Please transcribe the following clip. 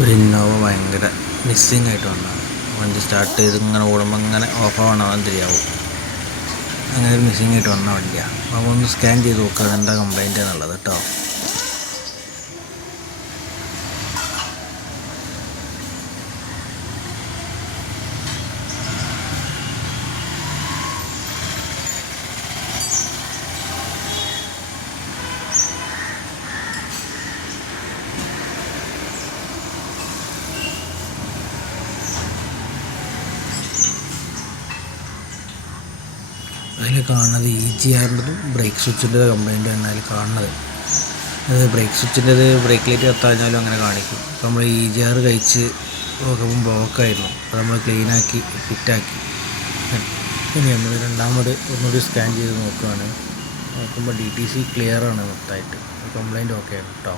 ഒരു ഇന്നോവ ഭയങ്കര മിസ്സിങ് ആയിട്ട് വന്നതാണ്. വണ്ടി സ്റ്റാർട്ട് ചെയ്ത് ഇങ്ങനെ ഓടുമ്പോൾ ഇങ്ങനെ ഓഫ് ആവണമെന്ന് തിരിയാവും. അങ്ങനെ ഒരു മിസ്സിങ് ആയിട്ട് വന്ന വണ്ടിയാണ്. അപ്പോൾ ഒന്ന് സ്കാൻ ചെയ്ത് നോക്കുകയാണ് എന്താ കംപ്ലൈൻറ്റ് എന്നുള്ളത് കേട്ടോ. അതിൽ കാണുന്നത് EGR-ൻ്റെതും ബ്രേക്ക് സ്വിച്ചിൻ്റെ കംപ്ലൈൻറ്റ് ആണ് അതിൽ കാണുന്നത്. അത് ബ്രേക്ക് സ്വിച്ചിൻ്റെത് ബ്രേക്ക് ലൈറ്റ് കത്താഞ്ഞാലും അങ്ങനെ കാണിക്കും. അപ്പോൾ നമ്മൾ EGR കഴിച്ച് നോക്കുമ്പോൾ ബ്ലോക്കായിരുന്നു. അപ്പോൾ നമ്മൾ ക്ലീനാക്കി ഫിറ്റാക്കി. ഇനി നമ്മൾ രണ്ടാമത് ഒന്നുകൂടി സ്കാൻ ചെയ്ത് നോക്കുകയാണ്. നോക്കുമ്പോൾ DTC ക്ലിയറാണ് മൊത്തമായിട്ട്. കംപ്ലൈൻറ്റ് ഓക്കെ ആണ് കേട്ടോ.